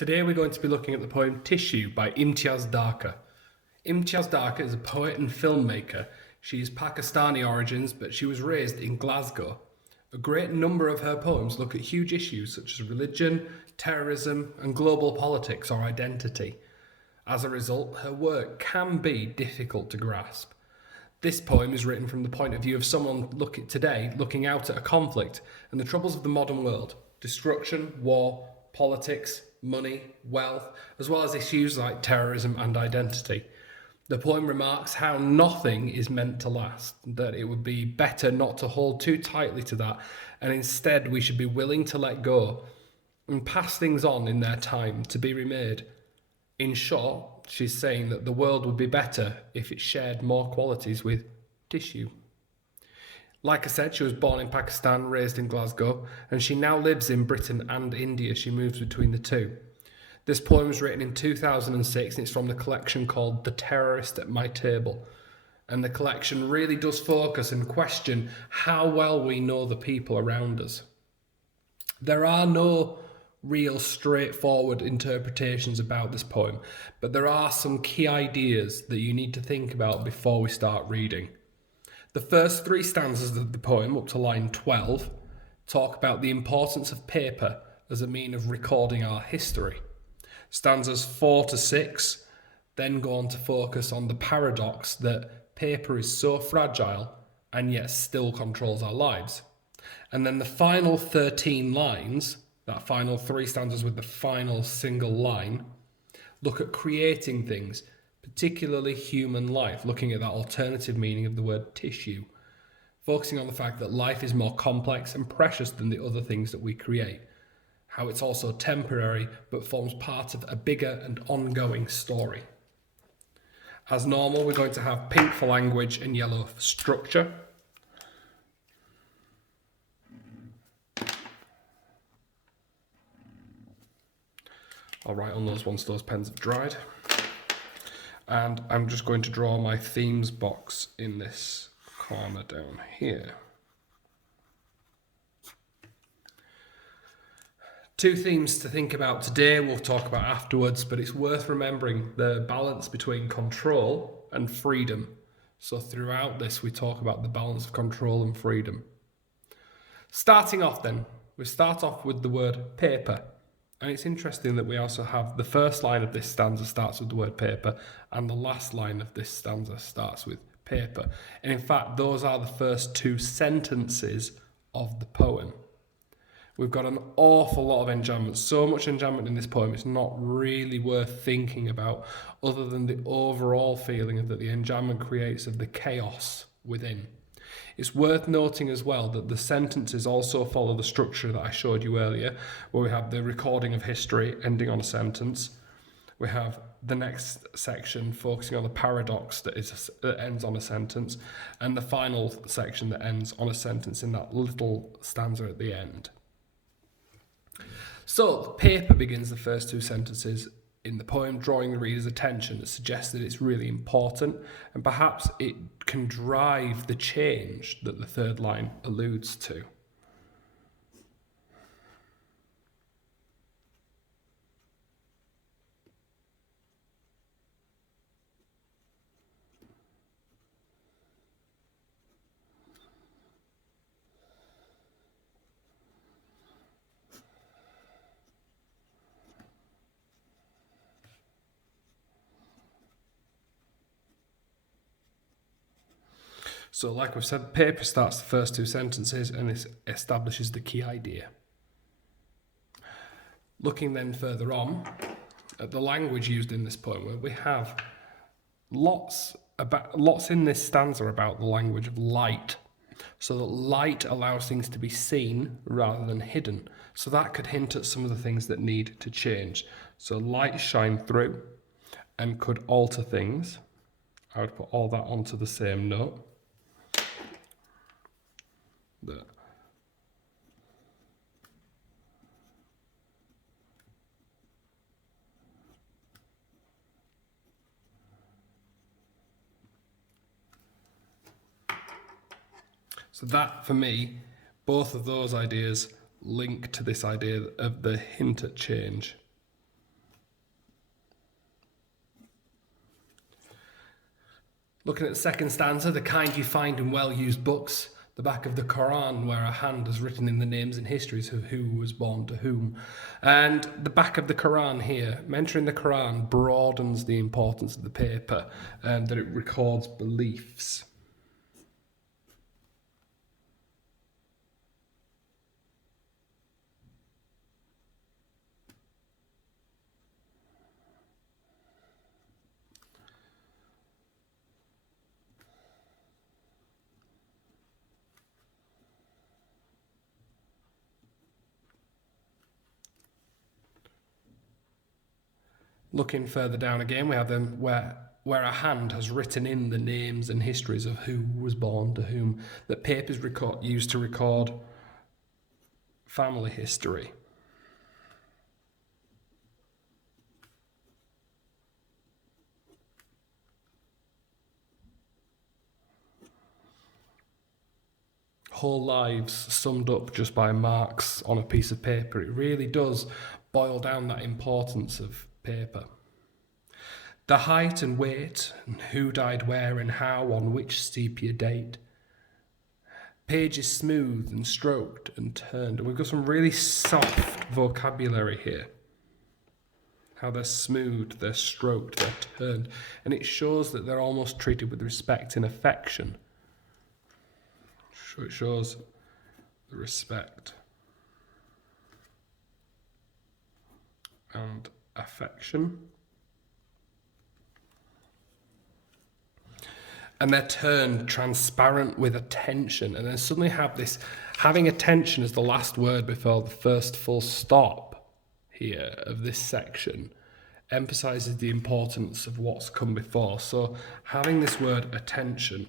Today we're going to be looking at the poem Tissue by Imtiaz Dharka. Imtiaz Dharka is a poet and filmmaker. She is Pakistani origins, but she was raised in Glasgow. A great number of her poems look at huge issues such as religion, terrorism, and global politics or identity. As a result, her work can be difficult to grasp. This poem is written from the point of view of someone looking out at a conflict and the troubles of the modern world: destruction, war, politics, money, wealth, as well as issues like terrorism and identity. The poem remarks how nothing is meant to last, that it would be better not to hold too tightly to that, and instead we should be willing to let go and pass things on in their time to be remade. In short, she's saying that the world would be better if it shared more qualities with tissue. Like I said, she was born in Pakistan, raised in Glasgow, and she now lives in Britain and India. She moves between the two. This poem was written in 2006 and it's from the collection called The Terrorist at My Table. And the collection really does focus and question how well we know the people around us. There are no real straightforward interpretations about this poem, but there are some key ideas that you need to think about before we start reading. The first three stanzas of the poem, up to line 12, talk about the importance of paper as a mean of recording our history. Stanzas 4 to 6 then go on to focus on the paradox that paper is so fragile and yet still controls our lives. And then the final 13 lines, that final three stanzas with the final single line, look at creating things, particularly human life, looking at that alternative meaning of the word tissue, focusing on the fact that life is more complex and precious than the other things that we create, how it's also temporary but forms part of a bigger and ongoing story. As normal, we're going to have pink for language and yellow for structure. I'll write on those once those pens have dried. And I'm just going to draw my themes box in this corner down here. Two themes to think about today, we'll talk about afterwards, but it's worth remembering the balance between control and freedom. So throughout this, we talk about the balance of control and freedom. Starting off then, we start off with the word paper. And it's interesting that we also have the first line of this stanza starts with the word paper and the last line of this stanza starts with paper. And in fact, those are the first two sentences of the poem. We've got an awful lot of enjambment, so much enjambment in this poem, it's not really worth thinking about other than the overall feeling that the enjambment creates of the chaos within. It's worth noting as well that the sentences also follow the structure that I showed you earlier, where we have the recording of history ending on a sentence. We have the next section focusing on the paradox that ends on a sentence, and the final section that ends on a sentence in that little stanza at the end. So, paper begins the first two sentences in the poem, drawing the reader's attention. It suggests that it's really important, and perhaps it can drive the change that the third line alludes to. So like we've said, paper starts the first two sentences and it establishes the key idea. Looking then further on at the language used in this poem, we have lots in this stanza about the language of light. So that light allows things to be seen rather than hidden. So that could hint at some of the things that need to change. So light shine through and could alter things. I would put all that onto the same note. There. So that, for me, both of those ideas link to this idea of the hint at change. Looking at the second stanza, the kind you find in well-used books, the back of the Quran where a hand has written in the names and histories of who was born to whom. And the back of the Quran here, mentioning the Quran broadens the importance of the paper and that it records beliefs. Looking further down again, we have them where a hand has written in the names and histories of who was born to whom, that papers used to record family history. Whole lives summed up just by marks on a piece of paper. It really does boil down that importance of paper. The height and weight, and who died where and how, on which sepia date. Pages smoothed and stroked and turned. And we've got some really soft vocabulary here. How they're smoothed, they're stroked, they're turned. And it shows that they're almost treated with respect and affection. So it shows the respect and affection. And they're turned transparent with attention. And then suddenly have this, having attention as the last word before the first full stop here of this section, emphasizes the importance of what's come before. So having this word attention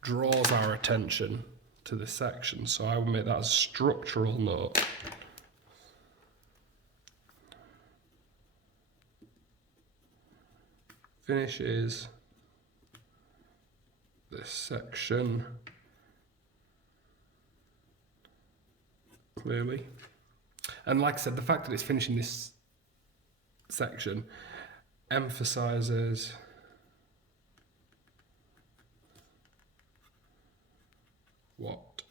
draws our attention to this section. So I will make that as a structural note. Finishes this section clearly. And like I said, the fact that it's finishing this section emphasizes what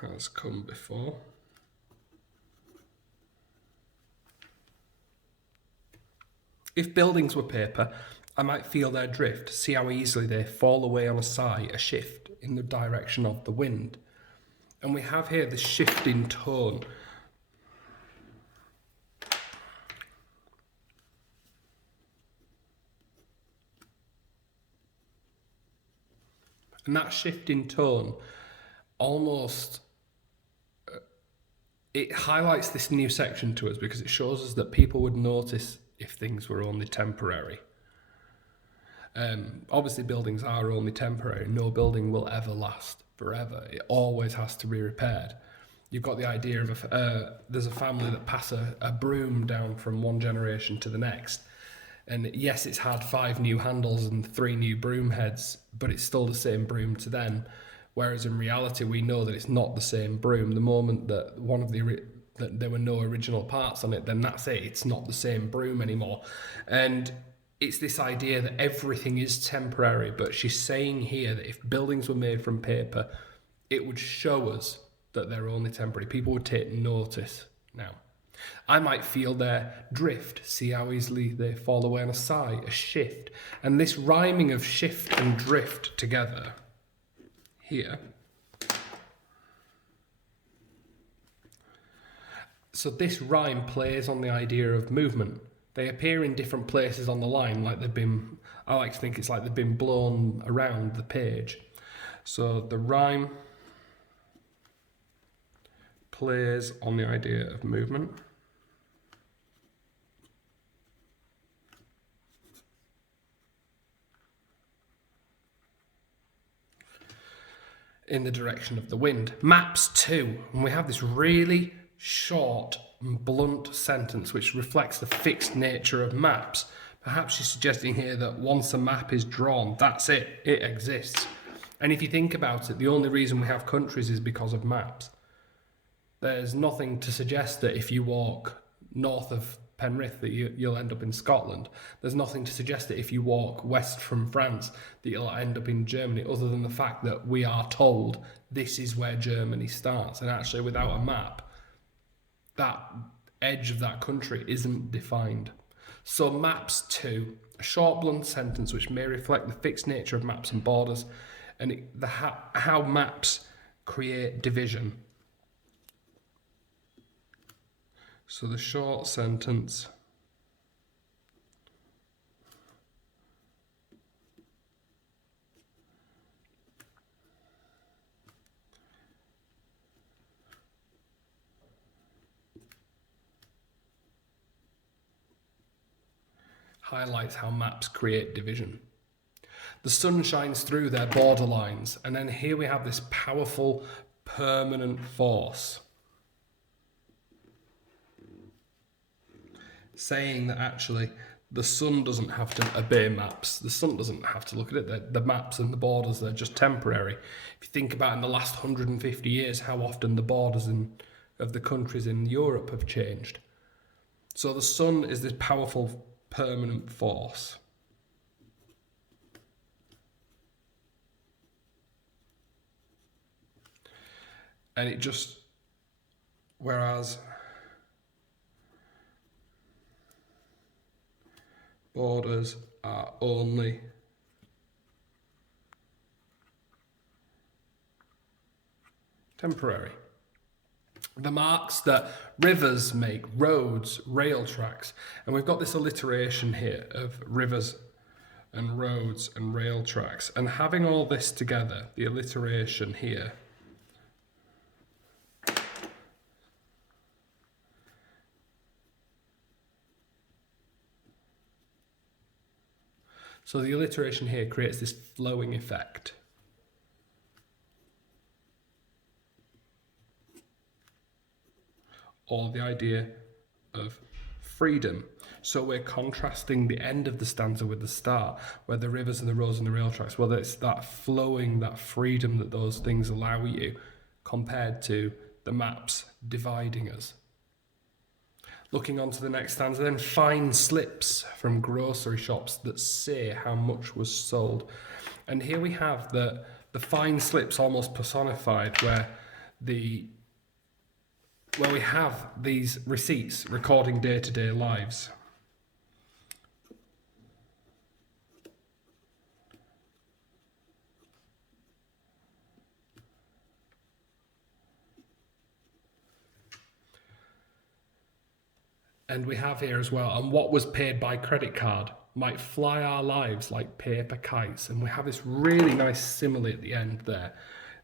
has come before. If buildings were paper, I might feel their drift, see how easily they fall away on a sigh, a shift in the direction of the wind. And we have here the shift in tone. And that shift in tone almost, it highlights this new section to us because it shows us that people would notice if things were only temporary. Obviously buildings are only temporary. No building will ever last forever. It always has to be repaired. You've got the idea of there's a family that pass a broom down from one generation to the next. And yes, it's had 5 new handles and 3 new broom heads, but it's still the same broom to them. Whereas in reality, we know that it's not the same broom. The moment that that there were no original parts on it, then that's it. It's not the same broom anymore. And it's this idea that everything is temporary, but she's saying here that if buildings were made from paper, it would show us that they're only temporary. People would take notice now. I might feel their drift, see how easily they fall away on a sigh, a shift. And this rhyming of shift and drift together here. So this rhyme plays on the idea of movement. They appear in different places on the line, like I like to think it's like they've been blown around the page. So the rhyme plays on the idea of movement. In the direction of the wind. Maps too. And we have this really short and blunt sentence which reflects the fixed nature of maps. Perhaps she's suggesting here that once a map is drawn, that's it. It exists. And if you think about it, the only reason we have countries is because of maps. There's nothing to suggest that if you walk north of Penrith that you'll end up in Scotland. There's nothing to suggest that if you walk west from France that you'll end up in Germany, other than the fact that we are told this is where Germany starts. And actually, without a map, that edge of that country isn't defined. So maps 2, a short blunt sentence which may reflect the fixed nature of maps and borders, and how maps create division. So the short sentence highlights how maps create division. The sun shines through their borderlines, and then here we have this powerful permanent force saying that actually the sun doesn't have to obey maps. The sun doesn't have to look at it. The maps and the borders, they're just temporary. If you think about in the last 150 years how often the borders of the countries in Europe have changed. So the sun is this powerful permanent force. And it just, whereas borders are only temporary. The marks that rivers make, roads, rail tracks, and we've got this alliteration here of rivers and roads and rail tracks, and having all this together, the alliteration here, so the alliteration here creates this flowing effect. Or the idea of freedom. So we're contrasting the end of the stanza with the start, where the rivers and the roads and the rail tracks, whether it's that flowing, that freedom that those things allow you, compared to the maps dividing us. Looking on to the next stanza, then fine slips from grocery shops that say how much was sold. And here we have the fine slips almost personified, where we have these receipts recording day-to-day lives. And we have here as well, and what was paid by credit card might fly our lives like paper kites. And we have this really nice simile at the end there,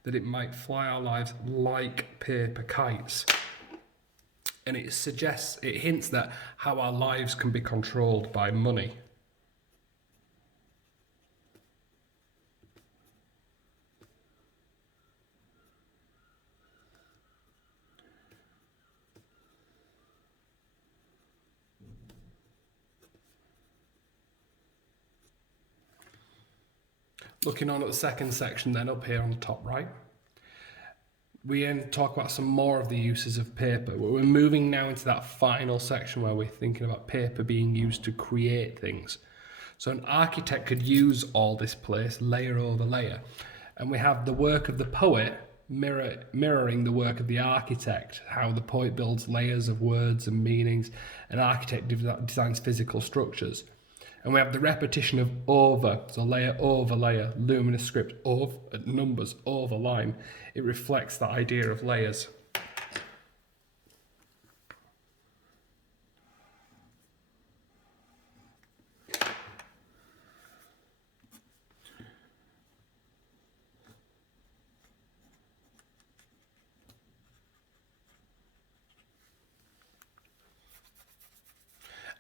that it might fly our lives like paper kites. And it hints that how our lives can be controlled by money. Looking on at the second section then, up here on the top right, we talk about some more of the uses of paper. We're moving now into that final section where we're thinking about paper being used to create things. So an architect could use all this place, layer over layer. And we have the work of the poet mirroring the work of the architect, how the poet builds layers of words and meanings, and architect designs physical structures. And we have the repetition of over, so layer over layer, luminous script, over, numbers, over line. It reflects that idea of layers.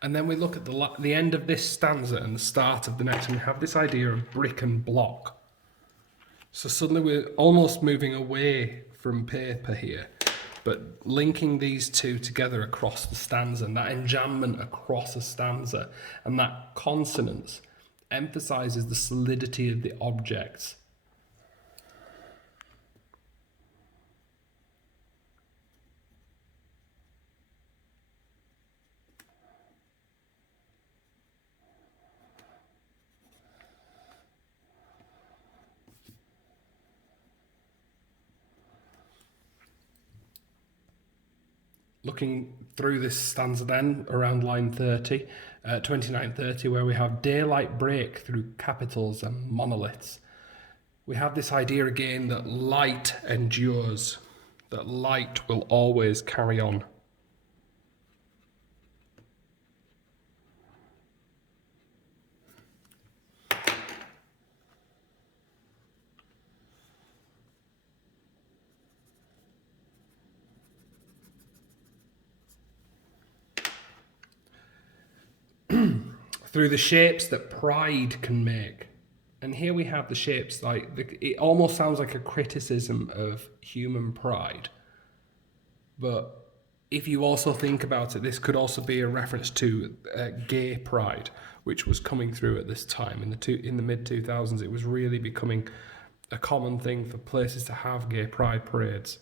And then we look at the end of this stanza and the start of the next, and we have this idea of brick and block. So suddenly we're almost moving away from paper here, but linking these two together across the stanza, and that enjambment across a stanza, and that consonance emphasizes the solidity of the objects. Looking through this stanza then, around line 30, 29-30, where we have daylight break through capitals and monoliths. We have this idea again that light endures, that light will always carry on. Through the shapes that pride can make. And here we have the shapes, it almost sounds like a criticism of human pride. But if you also think about it, this could also be a reference to gay pride, which was coming through at this time. In the mid-2000s, it was really becoming a common thing for places to have gay pride parades.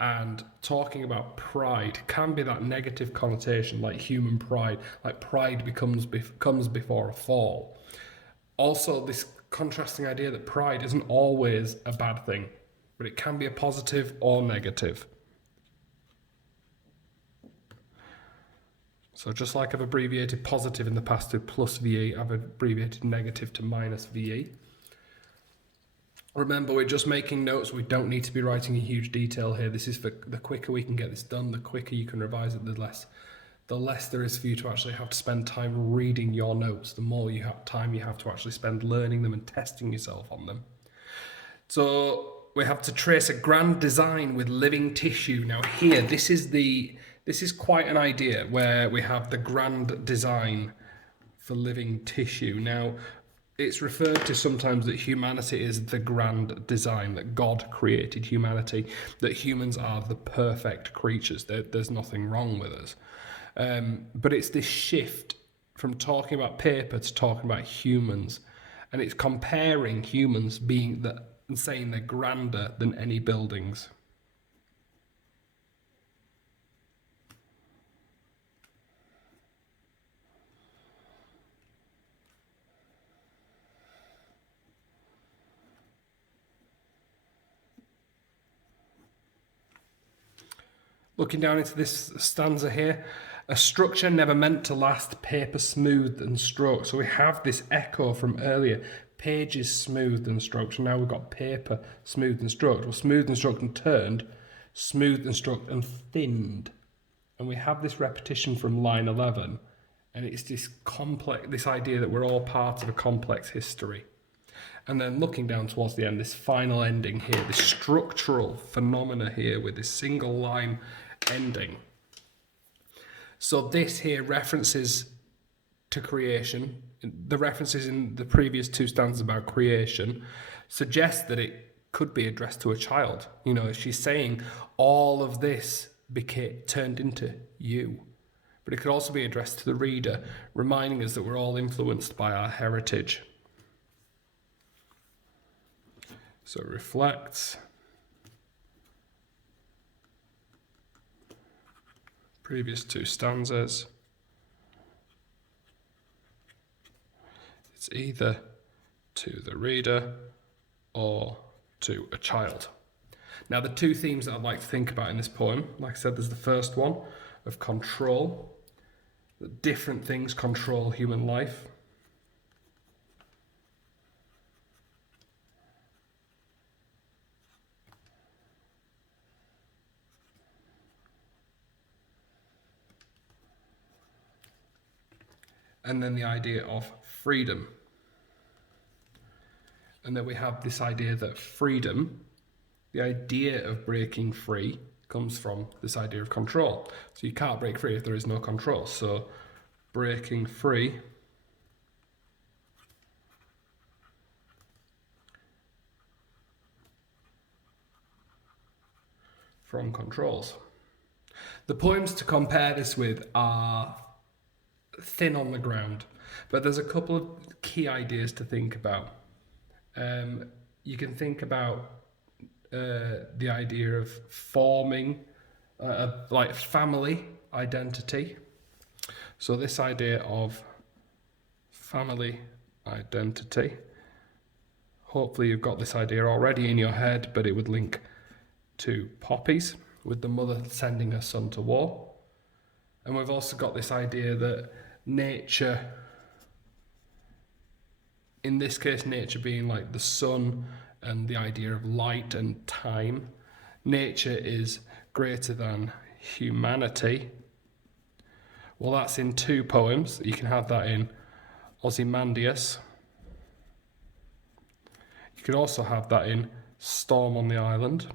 And talking about pride can be that negative connotation, like human pride, like pride comes before a fall. Also, this contrasting idea that pride isn't always a bad thing, but it can be a positive or negative. So just like I've abbreviated positive in the past to plus VE, I've abbreviated negative to minus VE. Remember, we're just making notes. We don't need to be writing in huge detail here. This is for the quicker we can get this done, the quicker you can revise it, the less there is for you to actually have to spend time reading your notes, the more time you have to actually spend learning them and testing yourself on them. So we have to trace a grand design with living tissue. Now here, this is quite an idea where we have the grand design for living tissue. Now, it's referred to sometimes that humanity is the grand design, that God created humanity, that humans are the perfect creatures, there's nothing wrong with us. But it's this shift from talking about paper to talking about humans, and it's comparing humans and saying they're grander than any buildings. Looking down into this stanza here, a structure never meant to last, paper smoothed and stroked. So we have this echo from earlier, pages smoothed and stroked. And now we've got paper smoothed and stroked. Well, smoothed and stroked and turned, smoothed and stroked and thinned. And we have this repetition from line 11. And it's this idea that we're all part of a complex history. And then looking down towards the end, this final ending here, this structural phenomena here with this single line ending. So this here references to creation. The references in the previous two stanzas about creation suggest that it could be addressed to a child. You know, she's saying all of this turned into you. But it could also be addressed to the reader, reminding us that we're all influenced by our heritage. So it reflects previous two stanzas. It's either to the reader or to a child. Now, the two themes that I'd like to think about in this poem, like I said, there's the first one of control, that different things control human life. And then the idea of freedom. And then we have this idea that freedom, the idea of breaking free, comes from this idea of control. So you can't break free if there is no control. So breaking free from controls. The poems to compare this with are thin on the ground, but there's a couple of key ideas to think about. You can think about the idea of forming like family identity. So this idea of family identity, hopefully you've got this idea already in your head, but it would link to poppies, with the mother sending her son to war. And we've also got this idea that nature, in this case nature being like the sun and the idea of light and time, nature is greater than humanity. Well, that's in 2 poems. You can have that in Ozymandias. You could also have that in Storm on the Island.